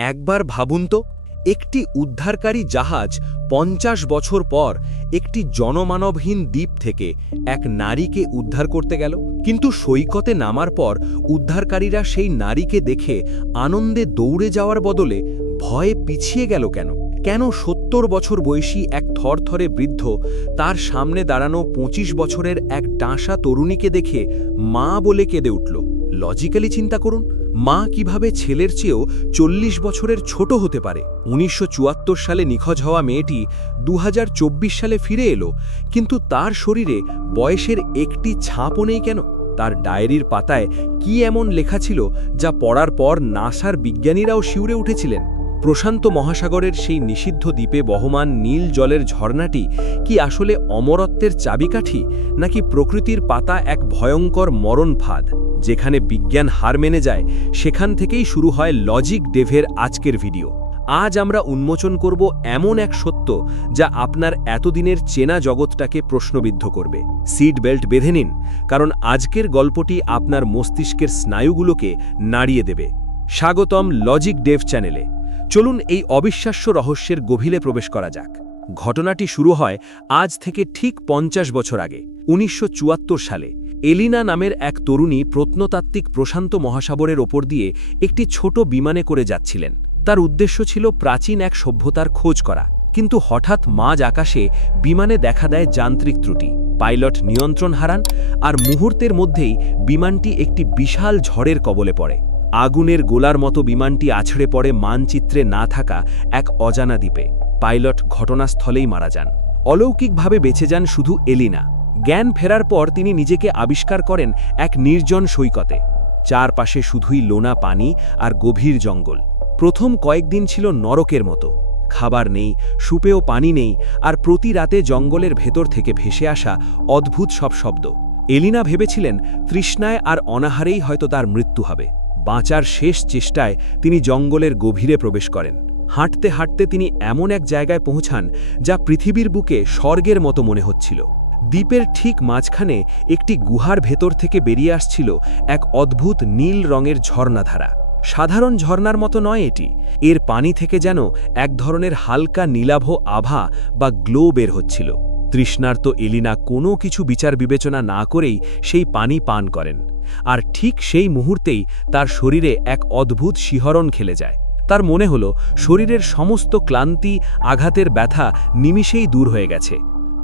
একবার ভাবুন তো, একটি উদ্ধারকারী জাহাজ পঞ্চাশ বছর পর একটি জনমানবহীন দ্বীপ থেকে এক নারীকে উদ্ধার করতে গেল। কিন্তু সৈকতে নামার পর উদ্ধারকারীরা সেই নারীকে দেখে আনন্দে দৌড়ে যাওয়ার বদলে ভয়ে পিছিয়ে গেল কেন? কেন সত্তর বছর বয়সী এক থরথরে বৃদ্ধ তার সামনে দাঁড়ানো ২৫ বছরের এক ডাঁসা তরুণীকে দেখে মা বলে কেঁদে উঠল? লজিক্যালি চিন্তা করুন, মা কীভাবে ছেলের চেয়েও চল্লিশ বছরের ছোট হতে পারে? উনিশশো চুয়াত্তর সালে নিখোঁজ হওয়া মেয়েটি দু হাজার চব্বিশ সালে ফিরে এলো, কিন্তু তার শরীরে বয়সের একটি ছাপও নেই কেন? তার ডায়েরির পাতায় কি এমন লেখা ছিল যা পড়ার পর নাসার বিজ্ঞানীরাও শিউরে উঠেছিলেন? প্রশান্ত মহাসাগরের সেই নিষিদ্ধ দ্বীপে বহমান নীল জলের ঝর্ণাটি কি আসলে অমরত্বের চাবিকাঠি, নাকি প্রকৃতির পাতা এক ভয়ঙ্কর মরণ ফাঁদ যেখানে বিজ্ঞান হার মেনে যায়, সেখান থেকেই শুরু হয় লজিক ডেভের আজকের ভিডিও। আজ আমরা উন্মোচন করব এমন এক সত্য যা আপনার এতদিনের চেনা জগৎটাকে প্রশ্নবিদ্ধ করবে। সিট বেল্ট বেঁধে নিন, কারণ আজকের গল্পটি আপনার মস্তিষ্কের স্নায়ুগুলোকে নাড়িয়ে দেবে। স্বাগতম লজিক ডেভ চ্যানেলে। চলুন এই অবিশ্বাস্য রহস্যের গভীরে প্রবেশ করা যাক। ঘটনাটি শুরু হয় আজ থেকে ঠিক পঞ্চাশ বছর আগে, উনিশশো চুয়াত্তর সালে। এলিনা নামের এক তরুণী প্রত্নতাত্ত্বিক প্রশান্ত মহাসাগরের ওপর দিয়ে একটি ছোট বিমানে করে যাচ্ছিলেন। তার উদ্দেশ্য ছিল প্রাচীন এক সভ্যতার খোঁজ করা। কিন্তু হঠাৎ মাঝ আকাশে বিমানে দেখা দেয় যান্ত্রিক ত্রুটি। পাইলট নিয়ন্ত্রণ হারান আর মুহূর্তের মধ্যেই বিমানটি একটি বিশাল ঝড়ের কবলে পড়ে। আগুনের গোলার মতো বিমানটি আছড়ে পড়ে মানচিত্রে না থাকা এক অজানা দ্বীপে। পাইলট ঘটনাস্থলেই মারা যান। অলৌকিকভাবে বেঁচে যান শুধু এলিনা। জ্ঞান ফেরার পর তিনি নিজেকে আবিষ্কার করেন এক নির্জন সৈকতে। চারপাশে শুধুই লোনা পানি আর গভীর জঙ্গল। প্রথম কয়েকদিন ছিল নরকের মতো। খাবার নেই সুপেও পানি নেই আর প্রতি রাতে জঙ্গলের ভেতর থেকে ভেসে আসা অদ্ভুত সব শব্দ। এলিনা ভেবেছিলেন তৃষ্ণায় আর অনাহারেই হয়তো তার মৃত্যু হবে। বাঁচার শেষ চেষ্টায় তিনি জঙ্গলের গভীরে প্রবেশ করেন। হাঁটতে হাঁটতে তিনি এমন এক জায়গায় পৌঁছান যা পৃথিবীর বুকে স্বর্গের মতো মনে হচ্ছিল। দ্বীপের ঠিক মাঝখানে একটি গুহার ভেতর থেকে বেরিয়ে আসছিল এক অদ্ভুত নীল রঙের ঝর্ণাধারা। সাধারণ ঝর্ণার মতো নয় এটি। এর পানি থেকে যেন এক ধরনের হালকা নীলাভ আভা বা গ্লো বের হচ্ছিল। তৃষ্ণার্ত এলিনা কোনো কিছু বিচার বিবেচনা না করেই সেই পানি পান করেন। আর ঠিক সেই মুহূর্তেই তার শরীরে এক অদ্ভুত শিহরণ খেলে যায়। তার মনে হল, শরীরের সমস্ত ক্লান্তি, আঘাতের ব্যথা নিমিষেই দূর হয়ে গেছে।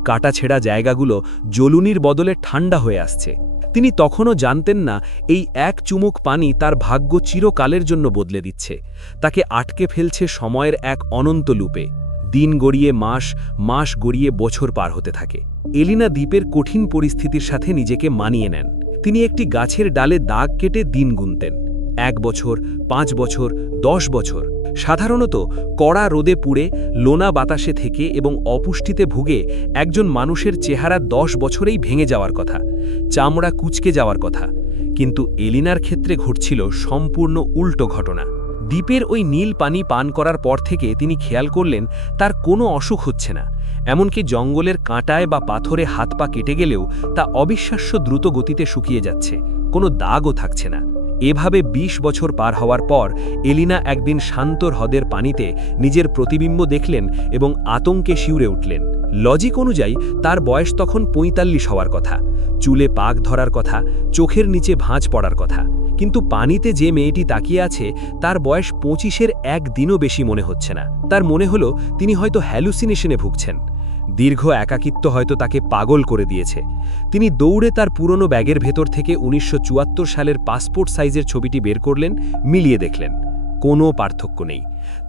কাটাছেড়া জায়গাগুলো জলুনির বদলে ঠান্ডা হয়ে আসছে। তিনি তখনও জানতেন না এই এক চুমুক পানি তার ভাগ্য চিরকালের জন্য বদলে দিচ্ছে। তাকে আটকে ফেলছে সময়ের এক অনন্ত লুপে। দিন গড়িয়ে মাস মাস গড়িয়ে বছর পার হতে থাকে। এলিনা দ্বীপের কঠিন পরিস্থিতির সাথে নিজেকে মানিয়ে নেন। তিনি একটি গাছের ডালে দাগ কেটে দিন গুনতেন। এক বছর, পাঁচ বছর, দশ বছর সাধারণত কড়া রোদে পুড়ে, লোনা বাতাসে থেকে এবং অপুষ্টিতে ভুগে একজন মানুষের চেহারা দশ বছরেই ভেঙে যাওয়ার কথা, চামড়া কুচকে যাওয়ার কথা। কিন্তু এলিনার ক্ষেত্রে ঘটছিল সম্পূর্ণ উল্টো ঘটনা। দ্বীপের ওই নীল পানি পান করার পর থেকে তিনি খেয়াল করলেন, তার কোনো অসুখ হচ্ছে না। এমনকি জঙ্গলের কাঁটায় বা পাথরে হাত পা কেটে গেলেও তা অবিশ্বাস্য দ্রুত গতিতে শুকিয়ে যাচ্ছে, কোনো দাগও থাকছে না। এভাবে ২০ বছর পার হওয়ার পর এলিনা একদিন শান্ত হ্রদের পানিতে নিজের প্রতিবিম্ব দেখলেন এবং আতঙ্কে শিউরে উঠলেন। লজিক অনুযায়ী তার বয়স তখন পঁয়তাল্লিশ হওয়ার কথা। চুলে পাক ধরার কথা, চোখের নিচে ভাঁজ পড়ার কথা। কিন্তু পানিতে যে মেয়েটি তাকিয়ে আছে, তার বয়স পঁচিশের এক দিনও বেশি মনে হচ্ছে না। তার মনে হলো তিনি হয়তো হ্যালুসিনেশনে ভুগছেন। দীর্ঘ একাকিত্ব হয়তো তাকে পাগল করে দিয়েছে। তিনি দৌড়ে তার পুরনো ব্যাগের ভেতর থেকে উনিশশো চুয়াত্তর সালের পাসপোর্ট সাইজের ছবিটি বের করলেন, মিলিয়ে দেখলেন। কোনো পার্থক্য নেই।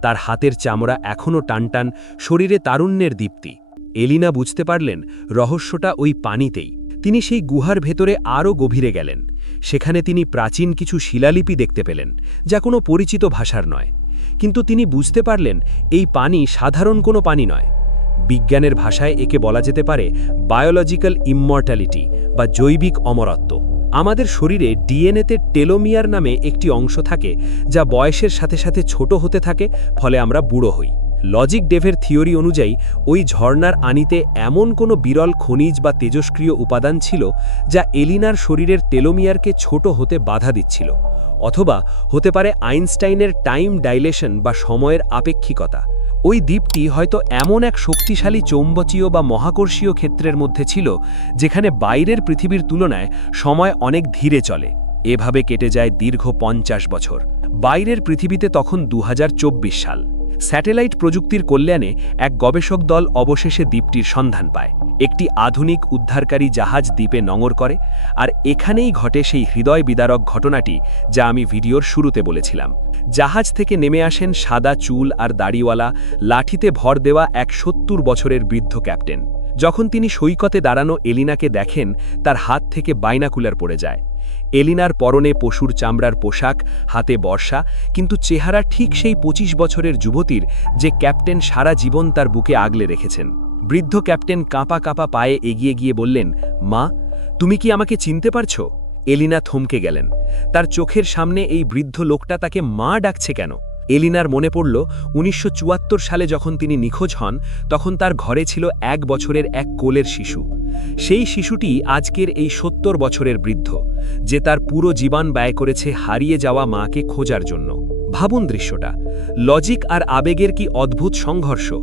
তার হাতের চামড়া এখনও টানটান, শরীরে তারুণ্যের দীপ্তি। এলিনা বুঝতে পারলেন, রহস্যটা ওই পানিতেই। তিনি সেই গুহার ভেতরে আরও গভীরে গেলেন। সেখানে তিনি প্রাচীন কিছু শিলালিপি দেখতে পেলেন, যা কোনো পরিচিত ভাষার নয়। কিন্তু তিনি বুঝতে পারলেন, এই পানি সাধারণ কোনো পানি নয়। বিজ্ঞানের ভাষায় একে বলা যেতে পারে বায়োলজিক্যাল ইমমর্টালিটি বা জৈবিক অমরত্ব। আমাদের শরীরে ডিএনএতে টেলোমিয়ার নামে একটি অংশ থাকে, যা বয়সের সাথে সাথে ছোট হতে থাকে, ফলে আমরা বুড়ো হই। লজিক ডেভের থিওরি অনুযায়ী, ওই ঝর্ণার আনিতে এমন কোনো বিরল খনিজ বা তেজস্ক্রিয় উপাদান ছিল, যা এলিনার শরীরের টেলোমিয়ারকে ছোট হতে বাধা দিচ্ছিল, অথবা হতে পারে আইনস্টাইনের টাইম ডাইলেশন বা সময়ের আপেক্ষিকতা। ওই দ্বীপটি হয়তো এমন এক শক্তিশালী চৌম্বচীয় বা মহাকর্ষীয় ক্ষেত্রের মধ্যে ছিল, যেখানে বাইরের পৃথিবীর তুলনায় সময় অনেক ধীরে চলে। এভাবে কেটে যায় দীর্ঘ পঞ্চাশ বছর। বাইরের পৃথিবীতে তখন দু হাজার চব্বিশ সাল। স্যাটেলাইট প্রযুক্তির কল্যাণে এক গবেষক দল অবশেষে দ্বীপটির সন্ধান পায়। একটি আধুনিক উদ্ধারকারী জাহাজ দ্বীপে নঙর করে, আর এখানেই ঘটে সেই হৃদয় বিদারক ঘটনাটি যা আমি ভিডিওর শুরুতে বলেছিলাম। জাহাজ থেকে নেমে আসেন সাদা চুল আর দাড়িওয়ালা, লাঠিতে ভর দেওয়া এক সত্তর বছরের বৃদ্ধ ক্যাপ্টেন। যখন তিনি সৈকতে দাঁড়ানো এলিনাকে দেখেন, তার হাত থেকে বাইনাকুলার পড়ে যায়। এলিনার পরনে পশুর চামড়ার পোশাক, হাতে বর্ষা, কিন্তু চেহারা ঠিক সেই ২৫ বছরের যুবতীর যে ক্যাপ্টেন সারা জীবন তার বুকে আগলে রেখেছেন। বৃদ্ধ ক্যাপ্টেন কাঁপা কাঁপা পায়ে এগিয়ে গিয়ে বললেন, মা, তুমি কি আমাকে চিনতে পারছ? এলিনা থমকে গেলেন। তার চোখের সামনে এই বৃদ্ধ লোকটা তাকে মা ডাকছে কেন? এলিনার মনে পড়ল, উনিশশো চুয়াত্তর সালে যখন তিনি নিখোঁজ হন, তখন তার ঘরে ছিল এক বছরের এক কোলের শিশু। সেই শিশুটি আজকের এই সত্তর বছরের বৃদ্ধ, যে তার পুরো জীবন ব্যয় করেছে হারিয়ে যাওয়া মাকে খোঁজার জন্য। ভাবুন দৃশ্যটা। লজিক আর আবেগের কি অদ্ভুত সংঘর্ষ?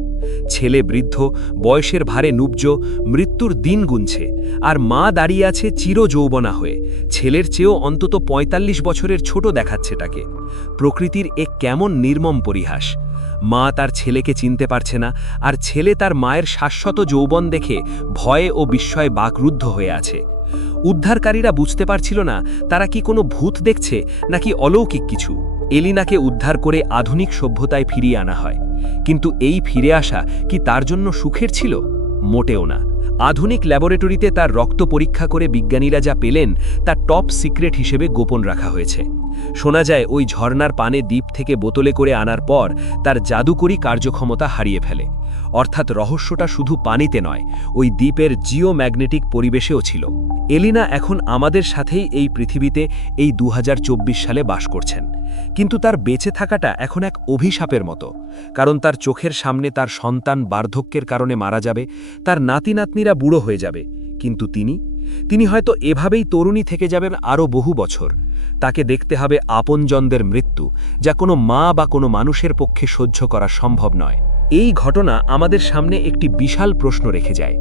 ছেলে বৃদ্ধ, বয়সের ভারে নুব্জ, মৃত্যুর দিন গুনছে, আর মা দাঁড়িয়ে আছে চির যৌবনা হয়ে। ছেলের চেয়েও অন্তত ৪৫ বছরের ছোট দেখাচ্ছে তাকে। প্রকৃতির এক কেমন নির্মম পরিহাস। মা তার ছেলেকে চিনতে পারছে না, আর ছেলে তার মায়ের শাশ্বত যৌবন দেখে ভয়ে ও বিস্ময়ে বাকরুদ্ধ হয়ে আছে। উদ্ধারকারীরা বুঝতে পারছিল না, তারা কি কোনো ভূত দেখছে, নাকি অলৌকিক কিছু। এলিনাকে উদ্ধার করে আধুনিক সভ্যতায় ফিরিয়ে আনা হয়। কিন্তু এই ফিরে আসা কি তার জন্য সুখের ছিল? মোটেও না। আধুনিক ল্যাবরেটরিতে তার রক্ত পরীক্ষা করে বিজ্ঞানীরা যা পেলেন, তা টপ সিক্রেট হিসেবে গোপন রাখা হয়েছে। শোনা যায় ওই ঝর্নার পানে দ্বীপ থেকে বোতলে করে আনার পর তার জাদুকরী কার্যক্ষমতা হারিয়ে ফেলে। অর্থাৎ রহস্যটা শুধু পানিতে নয়, ওই দ্বীপের জিওম্যাগনেটিক পরিবেশেও ছিল। এলিনা এখন আমাদের সাথেই এই পৃথিবীতে এই দুহাজার চব্বিশ সালে বাস করছেন। কিন্তু তার বেঁচে থাকাটা এখন এক অভিশাপের মতো। কারণ তার চোখের সামনে তার সন্তান বার্ধক্যের কারণে মারা যাবে, তার নাতি নাতনিরা বুড়ো হয়ে যাবে। কিন্তু তিনি তিনি হয়তো এভাবেই তরুণী থেকে যাবেন আরও বহু বছর। তাকে দেখতে হবে আপনজনদের মৃত্যু, যা কোনো মা বা কোনো মানুষের পক্ষে সহ্য করা সম্ভব নয়। এই ঘটনা আমাদের সামনে একটি বিশাল প্রশ্ন রেখে যায়।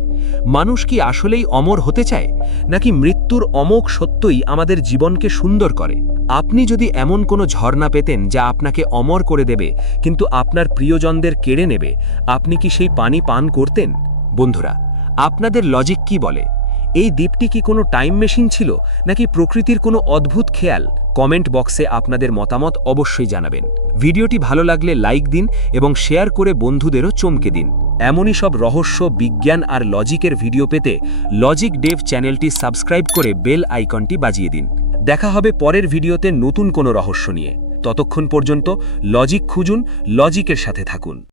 মানুষ কি আসলেই অমর হতে চায়? নাকি মৃত্যুর অমোক সত্যই আমাদের জীবনকে সুন্দর করে? আপনি যদি এমন কোনো ঝর্ণা পেতেন যা আপনাকে অমর করে দেবে, কিন্তু আপনার প্রিয়জনদের কেড়ে নেবে, আপনি কি সেই পানি পান করতেন? বন্ধুরা, আপনাদের লজিক কি বলে? এই দ্বীপটি কি কোনো টাইম মেশিন ছিল, নাকি প্রকৃতির কোনো অদ্ভুত খেয়াল? কমেন্ট বক্সে আপনাদের মতামত অবশ্যই জানাবেন। ভিডিওটি ভালো লাগলে লাইক দিন এবং শেয়ার করে বন্ধুদেরও চমকে দিন। এমনই সব রহস্য, বিজ্ঞান আর লজিকের ভিডিও পেতে লজিক ডেভ চ্যানেলটি সাবস্ক্রাইব করে বেল আইকনটি বাজিয়ে দিন। দেখা হবে পরের ভিডিওতে নতুন কোনো রহস্য নিয়ে। ততক্ষণ পর্যন্ত লজিক খুঁজুন, লজিকের সাথে থাকুন।